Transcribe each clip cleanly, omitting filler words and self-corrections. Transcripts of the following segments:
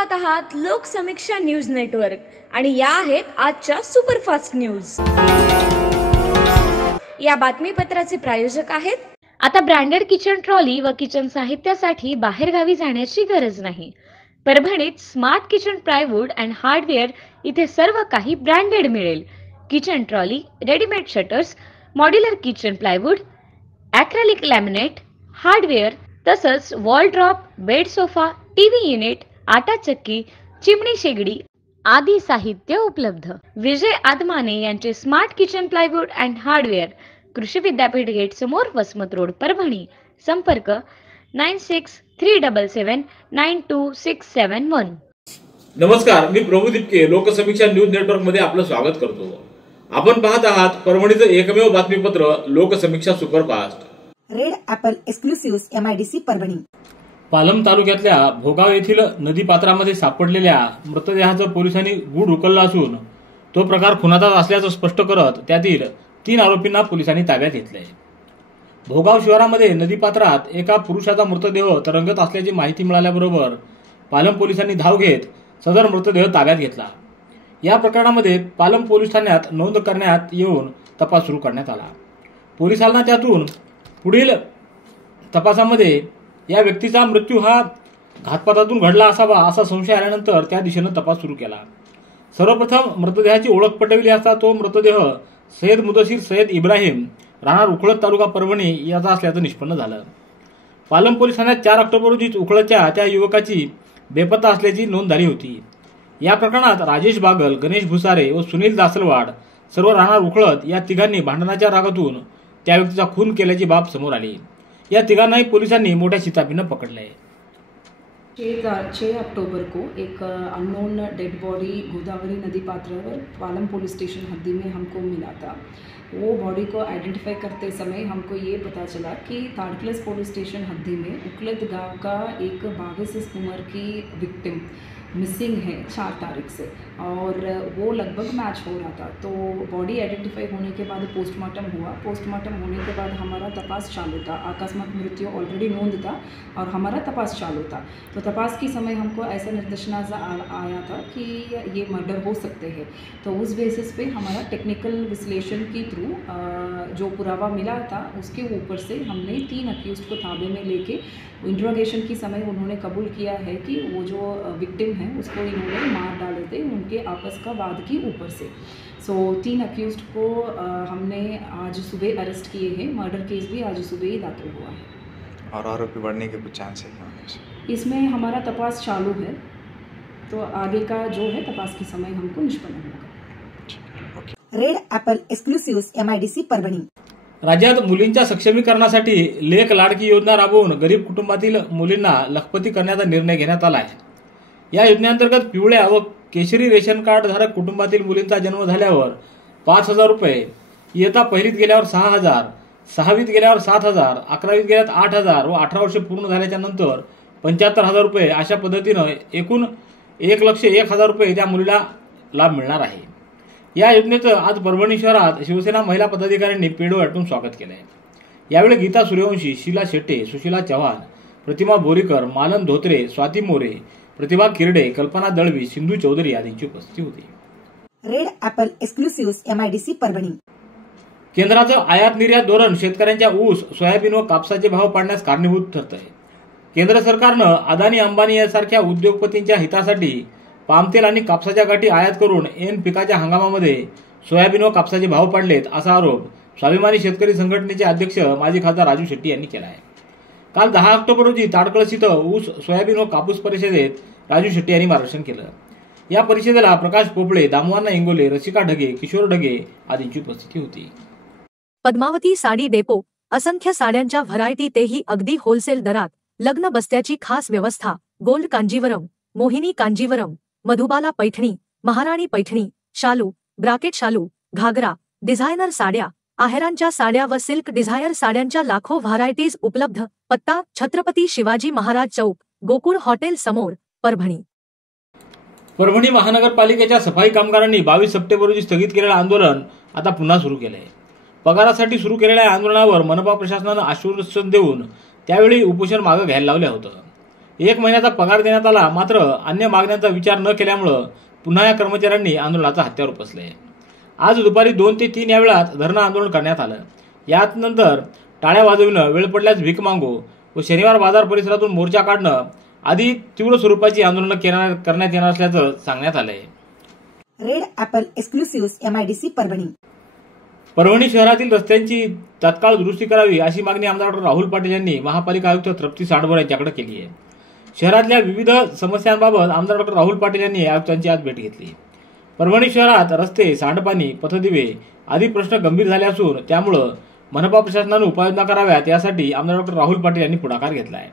पाहत आहात Loksamiksha news network आणि या आहेत आजच्या सुपरफास्ट न्यूज। या बातमीपत्राचे प्रायोजक आहेत। आता ब्रँडेड किचन ट्रॉली व किचन साहित्यासाठी बाहेरगावी जाण्याची गरज नाही। परभणीत smart kitchen plywood and hardware इथे सर्व काही ब्रँडेड मिळेल। Kitchen trolley, readymade shutters, modular kitchen plywood, acrylic laminate, hardware तसंच wall drop, bed sofa, TV unit, आटा चक्की, चिमणी शेगडी आदी साहित्य उपलब्ध। विजय आदमाने यांचे smart kitchen plywood and hardware, कृषी विद्यापीठ गेट समोर, वसमत रोड, परभणी। संपर्क 9637792671। नमस्कार, मी प्रभू दिपके लोकसमीक्षा न्यूज नेटवर्क मध्ये आपलं स्वागत करतो। आपण पाहत आहात परभणीचं एकमेव बातमीपत्र Loksamiksha superfast. Red apple exclusive MIDC Parbhani. Palam तालुक्यातल्या भोगाव येथील नदीपात्रामध्ये सापडलेल्या मृतदेहाचं पोलिसांनी गूढ उकललं असून तो प्रकार खुनाचा असल्याचं स्पष्ट करत त्यातील 3 आरोपींना पोलिसांनी ताब्यात घेतलंय। भोगाव शहरामध्ये नदीपात्रात एका पुरुषाचा मृतदेह तरंगत असल्याची माहिती मिळाल्याबरोबर पालम पोलिसांनी धाव घेत सदर मृतदेह ताब्यात घेतला। या प्रकरणामध्ये पालम पोलीस ठाण्यात नोंद करण्यात येऊन तपास सुरू करण्यात आला। पोलिसांना त्यातून पुढील तपासामध्ये या व्यक्तीचा मृत्यू हा घातपातातून घडला असावा असा संशय आल्यानंतर त्या दिशेनं तपास सुरू केला। सर्वप्रथम मृतदेहाची ओळख पटवली असता तो मृतदेह सय्यद मुदसीर सय्यद इब्राहिम राहणार उखळत तालुका परभणी याचा असल्याचं निष्पन्न झालं। पालम पोलीस ठाण्यात 4 ऑक्टोबर रोजी उखळतच्या त्या युवकाची बेपत्ता असल्याची नोंद झाली होती। या प्रकरणात राजेश बागल, गणेश भुसारे व सुनील दासलवाड सर्व राहणार उखळत या तिघांनी भांडणाच्या रागातून त्या व्यक्तीचा खून केल्याची बाब समोर आली। या तिघांनाही पोलिसांनी मोठ्या शिताफीनं पकडले। 6 अक्टूबर को एक अननोन डेड बॉडी गोदावरी नदी पात्र पालम पुलिस स्टेशन हद्दी में हमको मिला था। वो बॉडी को आइडेंटिफाई करते समय हमको ये पता चला कि ताड़कलस पुलिस स्टेशन हद्दी में उखलत गांव का एक 22 उम्र की विक्टिम मिसिंग है 4 तारीख से, और वो लगभग मैच हो रहा था। तो बॉडी आइडेंटिफाई होने के बाद पोस्टमार्टम हुआ। पोस्टमार्टम होने के बाद हमारा तपास चालू था। अकस्मात मृत्यु ऑलरेडी नोंद था और हमारा तपास चालू था। तो तपास के समय हमको ऐसा निर्देशन आया था कि ये मर्डर हो सकते हैं। तो उस बेसिस पे हमारा टेक्निकल विश्लेषण के थ्रू जो पुरावा मिला था उसके ऊपर से हमने 3 अक्यूज्ड को ताबे में लेके इंट्रोगेशन के समय उन्होंने कबूल किया है कि वो जो विक्टिम है उसको इन्होंने मार डाले थे उनके आपस का वाद के ऊपर से। सो 3 अक्यूज्ड को हमने आज सुबह अरेस्ट किए हैं। मर्डर केस भी आज सुबह ही दाखिल हुआ है और आरोपी बढ़ने के कुछ चांस है इसमें। हमारा तपास चालू है, तो आगे का जो है तपास के समय हमको निष्पन्न होगा। Red apple exclusive MIDC Parbhani. राज्यात मुलींच्या सक्षमीकरणासाठी लेक लाडकी योजना राबवून गरीब कुटुंबातील मुलींना लखपती करण्याचा निर्णय घेण्यात आला आहे। या योजनेअंतर्गत पिवळ्या व केशरी रेशन कार्ड धारक कुटुंबातील मुलींचा जन्म झाल्यावर 5,000 रुपये, इयत्ता पहिलीत गेल्यावर 6,000, 6वीत गेल्यावर 7,000, 11वीत गेल्यावर 8,000 व 18 वर्षे पूर्ण झाल्याच्या नंतर 75,000 रुपये अशा पद्धतीनं एकूण 1,01,000 रुपये त्या मुलीला लाभ मिळणार आहे। या योजनेचं आज परभणी शहरात शिवसेना महिला पदाधिकाऱ्यांनी पेढो वाटून स्वागत केलंय। यावेळी गीता सूर्यवंशी, शीला शेट्टे, सुशीला चव्हाण, प्रतिमा बोरीकर, मालन धोत्रे, स्वाती मोरे, प्रतिभा किरडे, कल्पना दळवी, सिंधू चौधरी आदींची उपस्थिती होती। Red apple exclusive MIDC Parbhani. केंद्राचं आयात निर्यात धोरण शेतकऱ्यांच्या ऊस, सोयाबीन व कापसाचे भाव पाडण्यास कारणीभूत ठरत आहे। केंद्र सरकारनं अदानी, अंबानी यासारख्या उद्योगपतींच्या हितासाठी पामतेल आणि कापसाच्या गाठी आयात करून ऐन पिकाच्या हंगामामध्ये सोयाबीन व कापसाचे भाव पाडलेत असा आरोप स्वाभिमानी शेतकरी संघटनेचे अध्यक्ष माजी खासदार राजू शेट्टी यांनी केला आहे। काल 10 ऑक्टोबर रोजी ताडकळस इथं ऊस, सोयाबीन व कापूस परिषदेत राजू शेट्टी यांनी मार्गदर्शन केलं। या परिषदेला प्रकाश पोपळे, दामवाना इंगोले, रसिका ढगे, किशोर ढगे आदींची उपस्थिती होती। पद्मावती साडी डेपो, असंख्य साड्यांच्या व्हरायटी, तेही अगदी होलसेल दरात। लग्न बस्त्याची खास व्यवस्था, गोल्ड कांजीवरम, मोहिनी कांजीवरम, मधुबाला पैठणी, महाराणी पैठणी, शालू, ब्राकेट शालू, घागरा, डिझायनर साड्या, आहेरांच्या साड्या व सिल्क डिझायर साड्यांच्या लाखो व्हरायटीज उपलब्ध। पत्ता छत्रपती शिवाजी महाराज चौक, गोकुळ हॉटेल समोर, परभणी। परभणी महानगरपालिकेच्या सफाई कामगारांनी 22 सप्टेंबर रोजी स्थगित केलेलं आंदोलन आता पुन्हा सुरू केलंय। पगारासाठी सुरू केलेल्या आंदोलनावर मनपा प्रशासनानं आश्वासन देऊन त्यावेळी उपोषण मागे घ्यायला लावलं होतं। 1 महिन्याचा पगार देण्यात आला, मात्र अन्य मागण्यांचा विचार न केल्यामुळे पुन्हा या कर्मचाऱ्यांनी आंदोलनाचा हत्यार उपसले. आज दुपारी 2 ते 3 या वेळात धरणं आंदोलन करण्यात आलं. यात नंतर टाळ्या वाजविणं, वेळ पडल्यास भीक मागू व शनिवार बाजार परिसरातून मोर्चा काढणं आदी तीव्र स्वरूपाची आंदोलनं करण्यात येणार असल्याचं सांगण्यात आलंय. Red apple exclusive MIDC Parbhani. Parbhani शहरातील रस्त्यांची तात्काळ दुरुस्ती करावी अशी मागणी आमदार डॉ. राहुल पाटील यांनी महापालिका आयुक्त तृप्ती सांडभोर यांच्याकडे केली आहे. शहरातल्या विविध समस्यांबाबत आमदार डॉ. राहुल पाटील यांनी आयुक्तांची आज भेट घेतली. परभणी शहरात रस्ते, सांडपाणी, पथदिवे आदी प्रश्न गंभीर झाले असून त्यामुळे मनपा प्रशासनाने उपाययोजना कराव्यात यासाठी आमदार डॉ. राहुल पाटील यांनी पुढाकार घेतला आहे.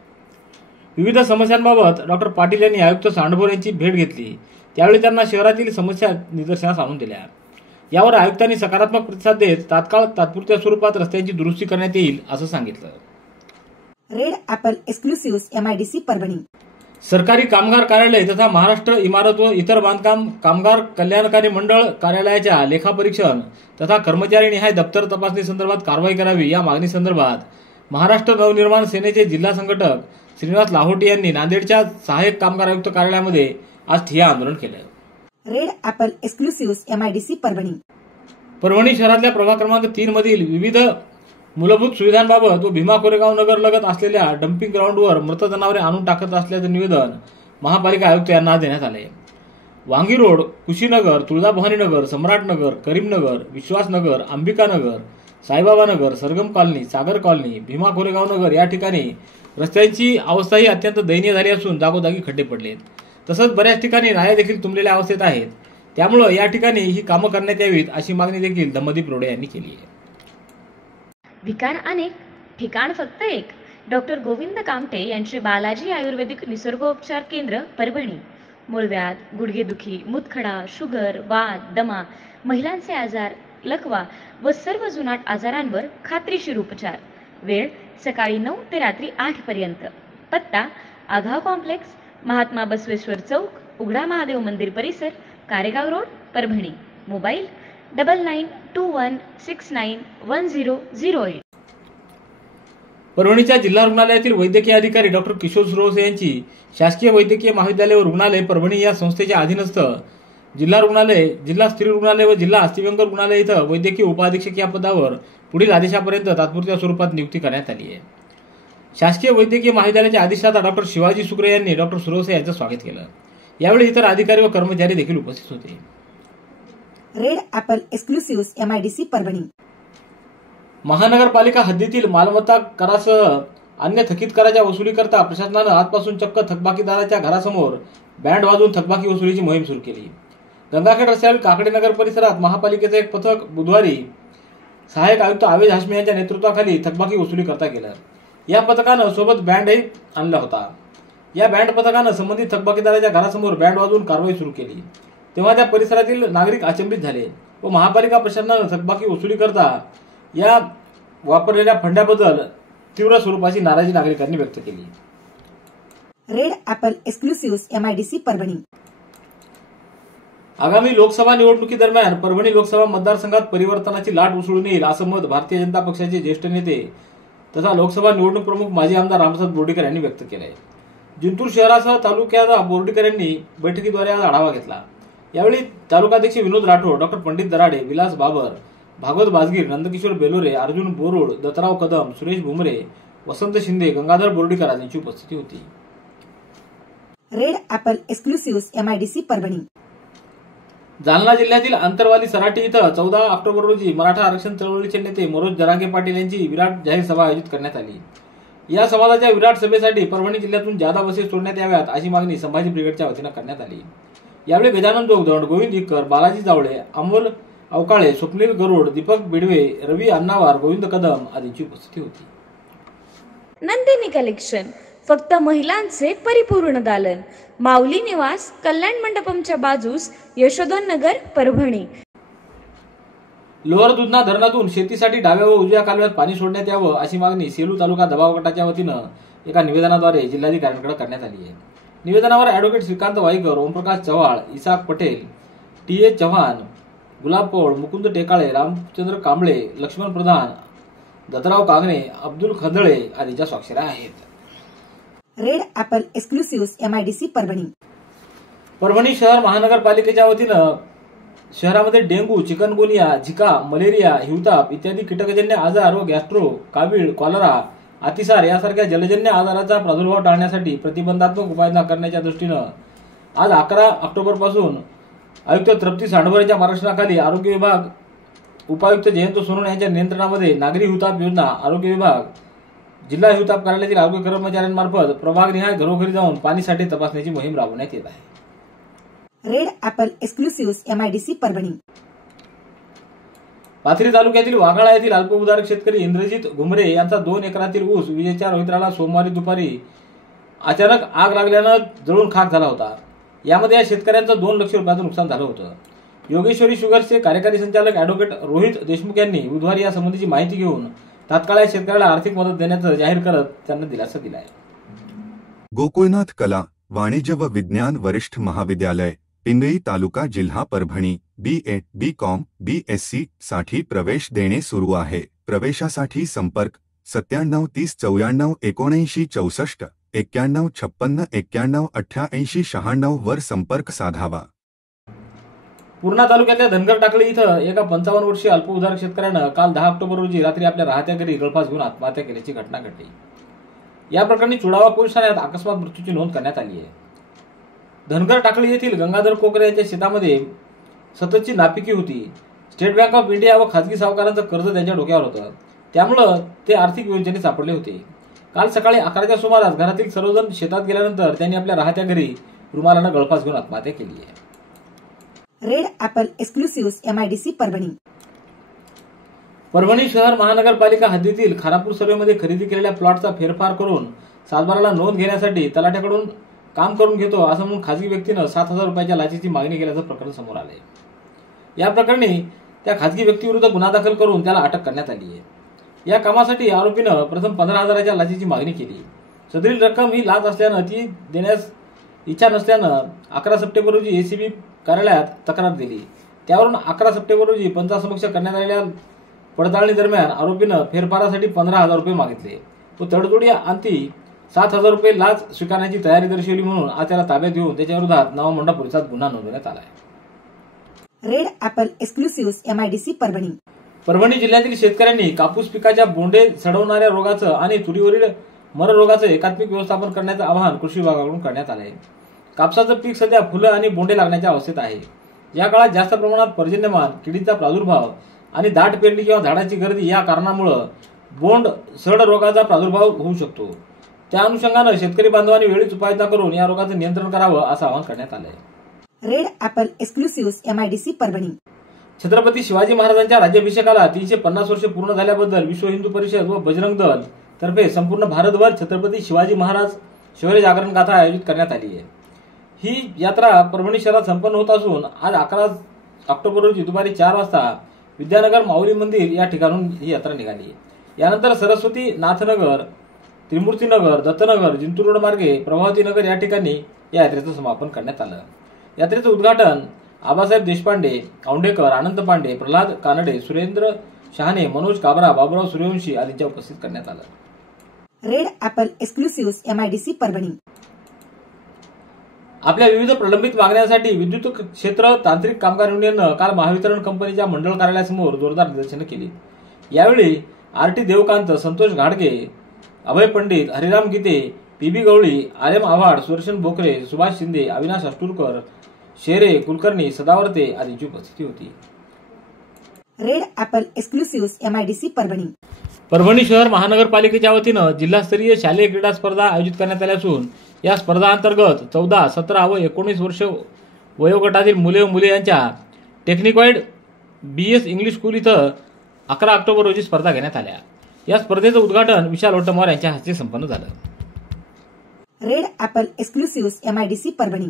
विविध समस्यांबाबत डॉ. पाटील यांनी आयुक्त सांडभोर यांची भेट घेतली. त्यावेळी त्यांना शहरातील समस्या निदर्शनास आणून दिल्या. यावर आयुक्तांनी सकारात्मक प्रतिसाद देत तात्पुरत्या स्वरूपात रस्त्यांची दुरुस्ती करण्यात येईल असं सांगितलं. Red apple exclusive MIDC Parbhani. सरकारी कामगार कार्यालय तथा महाराष्ट्र इमारत व इतर बांधकाम कामगार कल्याणकारी मंडळ कार्यालयाच्या लेखापरीक्षण तथा कर्मचारी निहाय दप्तर तपासणी संदर्भात कारवाई करावी या मागणी संदर्भात महाराष्ट्र नवनिर्माण सेनेचे जिल्हा संघटक श्रीनिवास लाहोटी यांनी नांदेडच्या सहाय्यक कामगार आयुक्त कार्यालयामध्ये आज ठिय्या आंदोलन केलं. Red apple exclusive MIDC Parbhani. Parbhani शहरातल्या प्रभाग क्रमांक 3 मधील विविध मूलभूत सुविधांबाबत व भीमा कोरेगाव नगर लगत असलेल्या डम्पिंग ग्राउंडवर मृत जनावरे आणून टाकत असल्याचं निवेदन महापालिका आयुक्त यांना देण्यात आले. वांगी रोड, कुशीनगर, तुळजाभवानीनगर, सम्राटनगर, करीमनगर, विश्वासनगर, अंबिकानगर, साईबाबानगर, सरगम कॉलनी, सागर कॉलनी, भीमा कोरेगाव नगर या ठिकाणी रस्त्यांची अवस्थाही अत्यंत दयनीय झाली असून जागोजागी खड्डे पडलेत. तसंच बऱ्याच ठिकाणी नाल्या देखील तुंबलेल्या अवस्थेत आहेत. त्यामुळे या ठिकाणी ही कामं करण्यात यावीत अशी मागणी देखील धम्मदीप रोडे यांनी केली आहे. ठिकाण अनेक, ठिकाण फक्त एक. डॉक्टर गोविंद कामटे यांचे बालाजी आयुर्वेदिक निसर्गोपचार केंद्र परभणी. मूळव्याध, गुडघेदुखी, मूतखडा, शुगर, वात, दमा, महिलांचे आजार, लकवा व सर्व जुनाट आजारांवर खात्रीशीर उपचार. वेळ सकाळी 9 ते रात्री 8 पर्यंत. पत्ता आघाव कॉम्प्लेक्स, महात्मा बसवेश्वर चौक, उघडा महादेव मंदिर परिसर, कारेगाव रोड, परभणी. मोबाईल 9921691008. परभणीच्या जिल्हा रुग्णालयातील वैद्यकीय अधिकारी डॉक्टर किशोर सुरवसे यांची शासकीय वैद्यकीय महाविद्यालय व रुग्णालय परभणी या संस्थेच्या अधीनस्थ जिल्हा रुग्णालय, जिल्हा स्त्री रुग्णालय व जिल्हा अस्थिव्यंग रुग्णालय इथं वैद्यकीय उपाधीक्षक या पदावर पुढील आदेशापर्यंत तात्पुरत्या स्वरूपात नियुक्ती करण्यात आली आहे. शासकीय वैद्यकीय महाविद्यालयाचे अधिष्ठाता डॉक्टर शिवाजी सुक्रे यांनी डॉक्टर सुरवसे यांचं स्वागत केलं. यावेळी इतर अधिकारी व कर्मचारी देखील उपस्थित होते. Red apple exclusive MIDC Parbhani. महानगरपालिका हद्दीतील मालमत्ता करासह अन्य थकीत कराच्या वसुलीकरता प्रशासनानं आजपासून चक्क थकबाकीदाराच्या घरासमोर बँड वाजवून थकबाकी वसुलीची मोहीम सुरू केली. गंगाखेड रस्त्यावरील काकडेनगर परिसरात महापालिकेचं एक पथक बुधवारी सहाय्यक आयुक्त आवेद हाशमी यांच्या नेतृत्वाखाली थकबाकी वसुली करता गेलं. या पथकानं सोबत बँडही आणला होता. या बँड पथकानं संबंधित थकबाकीदाराच्या घरासमोर बँड वाजवून कारवाई सुरू केली. तेव्हा त्या परिसरातील नागरिक अचंबित झाले व महापालिका प्रशासनानं थकबाकी वसुली करता या वापरलेल्या फंड्याबद्दल तीव्र स्वरूपाची नाराजी नागरिकांनी व्यक्त केली. Red apple exclusive MIDC Parbhani. आगामी लोकसभा निवडणुकीदरम्यान परभणी लोकसभा मतदारसंघात परिवर्तनाची लाट उसळून येईल असं मत भारतीय जनता पक्षाचे ज्येष्ठ नेते तथा लोकसभा निवडणूक प्रमुख माजी आमदार रामप्रसाद बोर्डीकर यांनी व्यक्त केलं आहे. जिंतूर शहरासह तालुक्यात बोर्डीकर यांनी बैठकीद्वारे आज आढावा घेतला. यावेळी तालुकाध्यक्ष विनोद राठोड, डॉक्टर पंडित दराडे, विलास बाबर, भागवत बाजगीर, नंदकिशोर बेलोरे, अर्जुन बोरोड, दत्तराव कदम, सुरेश भुमरे, वसंत शिंदे, गंगाधर बोर्डीकर यांची उपस्थिती होती. Red apple exclusive MIDC Parbhani. Jalna जिल्ह्यातील आंतरवाली सराटी इथं 14 ऑक्टोबर रोजी मराठा आरक्षण चळवळीचे नेते मनोज जरांगे पाटील यांची विराट जाहीर सभा आयोजित करण्यात आली. या समाजाच्या विराट सभेसाठी परभणी जिल्ह्यातून जादा बसेस सोडण्यात याव्यात अशी मागणी संभाजी ब्रिगेडच्या वतीनं करण्यात आली. यावेळी गजानन जोगदंड, गोविंद इक्कर, बालाजी जावळे, अमोल अवकाळे, स्वप्नील गरुड, दीपक बिडवे, रवी अण्णावार, गोविंद कदम आदींची उपस्थिती होती. नंदिनी कलेक्शन, फक्त महिलांचे परिपूर्ण दालन. माऊली निवास, कल्याण मंडपमच्या बाजूस, यशोधन नगर, परभणी. लोअर दुधना धरणातून शेतीसाठी डाव्या व उजव्या कालव्यात पाणी सोडण्यात यावं अशी मागणी सेलू तालुका दबाव गटाच्या वतीनं एका निवेदनाद्वारे जिल्हाधिकाऱ्यांकडे करण्यात आली आहे. निवेदनावर ॲडव्होकेट श्रीकांत वाईकर, ओमप्रकाश चव्हाण, इसाक पटेल, TA चव्हाण, गुलाब पौळ, मुकुंद टेकाळे, रामचंद्र कांबळे, लक्ष्मण प्रधान, दत्तराव कागणे, अब्दुल खंदळे आदींच्या स्वाक्षऱ्या आहेत. Red apple exclusive MIDC Parbhani. Parbhani शहर महानगरपालिकेच्या वतीनं शहरामध्ये डेंग्यू, चिकनगुनिया, झिका, मलेरिया, हिवताप इत्यादी कीटकजन्य आजार व गॅस्ट्रो, कावीळ, कॉलरा, अतिसार यासारख्या जलजन्य आजाराचा प्रादुर्भाव टाळण्यासाठी प्रतिबंधात्मक उपाययोजना करण्याच्या दृष्टीनं आज 11 ऑक्टोबर पासून आयुक्त तृप्ती सांडभरेच्या मार्गदर्शनाखाली आरोग्य विभाग, उपायुक्त जयंत सोनवणे यांच्या नियंत्रणामध्ये नागरी हिवताप योजना, आरोग्य विभाग, जिल्हा हिवताप कार्यालयातील आरोग्य कर्मचाऱ्यांमार्फत प्रभागनिहाय घरोघरी जाऊन पाणी साठे तपासण्याची मोहीम राबवण्यात येत आहे. Red apple exclusive MIDC Parbhani. Pathri तालुक्यातील वाघाळा येथील अल्पभूधारक शेतकरी इंद्रजित घुमरे यांचा 2 एकरातील ऊस विजेच्या रोहित्राला सोमवारी दुपारी अचानक आग लागल्यानं जळून खाक झाला होता. यामध्ये या शेतकऱ्यांचं 2 लाख रुपयांचं नुकसान झालं होतं. योगेश्वरी शुगर्सचे कार्यकारी संचालक ॲडव्होकेट रोहित देशमुख यांनी बुधवारी या संबंधीची माहिती घेऊन तात्काळ या शेतकऱ्याला आर्थिक मदत देण्याचं जाहीर करत त्यांना दिलासा दिलाय. गोकुळनाथ कला, वाणिज्य व विज्ञान वरिष्ठ महाविद्यालय, पिंगळी तालुका, जिल्हा परभणी. BA, BCom, BSc साठी प्रवेश देणे सुरू आहे. प्रवेशासाठी संपर्क 97 30 94 79 64 91 56 91 88 96 वर संपर्क साधावा. पूर्णा तालुक्यातल्या धनगर टाकळी इथं एका 55 वर्षीय अल्पभूधारक शेतकऱ्यानं काल 10 ऑक्टोबर रोजी रात्री आपल्या राहत्या घरी गळफास घेऊन आत्महत्या केल्याची घटना घडली. या प्रकरणी चुडावा पोलीस ठाण्यात अकस्मात मृत्यूची नोंद करण्यात आली आहे. धनगर टाकळी येथील गंगाधर कोकरे यांच्या शेतामध्ये सततची नापिकी होती. स्टेट बँक ऑफ इंडिया व खासगी सावकारांचं कर्ज त्यांच्या डोक्यावर होतं. त्यामुळं ते आर्थिक विवंचनेत सापडले होते. काल सकाळी 11च्या सुमारास घरातील सर्वजण शेतात गेल्यानंतर त्यांनी आपल्या राहत्या घरी रुमालानं गळफास घेऊन आत्महत्या केली आहे. Red apple exclusive MIDC Parbhani. Parbhani शहर महानगरपालिका हद्दीतील खानापूर सर्वेमध्ये खरेदी केलेल्या प्लॉटचा फेरफार करून सातबाराला नोंद घेण्यासाठी तलाठ्याकडून काम करून घेतो असं म्हणून खासगी व्यक्तीनं 7,000 रुपयाच्या लाचेची मागणी केल्याचं प्रकरण समोर आलंय. या प्रकरणी त्या खासगी व्यक्तीविरुद्ध गुन्हा दाखल करून त्याला अटक करण्यात आली आहे. या कामासाठी आरोपीनं प्रथम 15,000च्या लाचेची मागणी केली. सदरील रक्कम ही लाच असल्यानं ती देण्यास इच्छा नसल्यानं 11 सप्टेंबर रोजी ACB कार्यालयात तक्रार दिली. त्यावरून 11 सप्टेंबर रोजी पंचासमक्ष करण्यात आलेल्या पडताळणी दरम्यान आरोपीनं फेरफारासाठी 15,000 रुपये मागितले व तडजोडी अंती 7,000 रुपये लाच स्वीकारण्याची तयारी दर्शवली म्हणून आज त्याला ताब्यात घेऊन त्याच्याविरोधात नवामोंढा पोलिसात गुन्हा नोंदवण्यात आला आहे. Red apple exclusive MIDC Parbhani. Parbhani जिल्ह्यातील शेतकऱ्यांनी कापूस पिकाच्या बोंडे सडवणाऱ्या रोगाचं आणि तुरीवरील मर रोगाचं एकात्मिक व्यवस्थापन करण्याचं आवाहन कृषी विभागाकडून करण्यात आलं आहे. कापसाचं पीक सध्या फुलं आणि बोंडे लागण्याच्या अवस्थेत आहे. या काळात जास्त प्रमाणात पर्जन्यमान, किडीचा प्रादुर्भाव आणि दाट पेरणी किंवा झाडाची गर्दी या कारणामुळे बोंड सड रोगाचा प्रादुर्भाव होऊ शकतो. त्या अनुषंगानं शेतकरी बांधवांनी वेळीच उपाययोजना करून या रोगाचं नियंत्रण करावं असं आवाहन करण्यात आलं आहे. Red apple exclusive MIDC Parbhani. Chhatrapati Shivaji महाराजांच्या राज्याभिषेकाला 350 वर्षे पूर्ण झाल्याबद्दल विश्व हिंदू परिषद व बजरंग दल तर्फे संपूर्ण भारतभर छत्रपती शिवाजी महाराज शौर्य जागरण गाथा आयोजित करण्यात आली आहे. ही यात्रा परभणी शहरात संपन्न होत असून आज 11 ऑक्टोबर रोजी दुपारी 4 वाजता विद्यानगर माऊली मंदिर या ठिकाणून ही यात्रा निघाली. यानंतर सरस्वती नाथनगर, त्रिमूर्तीनगर, दत्तनगर, जिंतूर रोड मार्गे प्रभावती नगर या ठिकाणी या यात्रेचं समापन करण्यात आलं. यात्रेचं उद्घाटन आबासाहेब देशपांडे, औंढेकर, आनंद पांडे, प्रल्हाद कानडे, सुरेंद्र शहाणे, मनोज काबरा, बाबुराव सूर्यवंशी आदींच्या उपस्थित करण्यात आलं. Red apple exclusive MIDC Parbhani. आपल्या विविध प्रलंबित मागण्यांसाठी विद्युत क्षेत्र तांत्रिक कामगार युनियननं काल महावितरण कंपनीच्या मंडळ कार्यालयासमोर जोरदार निदर्शनं केली. यावेळी RT देवकांत, संतोष घाडगे, अभय पंडित, हरिराम गीते, PB गवळी, RM आव्हाड, सुदर्शन बोकरे, सुभाष शिंदे, अविनाश अष्टुरकर, शेरे, कुलकर्णी, सदावर्ते आदींची उपस्थिती होती. Red apple exclusive MIDC Parbhani. Parbhani शहर महानगरपालिकेच्या वतीनं जिल्हास्तरीय शालेय क्रीडा स्पर्धा आयोजित करण्यात आल्या असून या स्पर्धांतर्गत 14, 17 व 19 वर्ष वयोगटातील मुले व मुली यांच्या टेक्निकवाईड BS इंग्लिश स्कूल इथं 11 ऑक्टोबर रोजी स्पर्धा घेण्यात आल्या. या स्पर्धेचं उद्घाटन विशाल ओटमवार यांच्या हस्ते संपन्न झालं. Red apple exclusive MIDC Parbhani.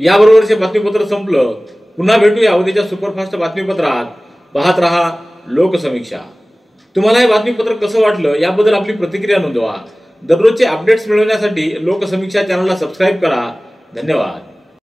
याबरोबरचे बातमीपत्र संपलं. पुन्हा भेटूया उद्याच्या सुपरफास्ट बातमीपत्रात. पाहत रहा लोकसमीक्षा. तुम्हाला हे बातमीपत्र कसं वाटलं याबद्दल आपली प्रतिक्रिया नोंदवा. दररोजचे अपडेट्स मिळवण्यासाठी लोकसमीक्षा चॅनलला सबस्क्राईब करा. धन्यवाद.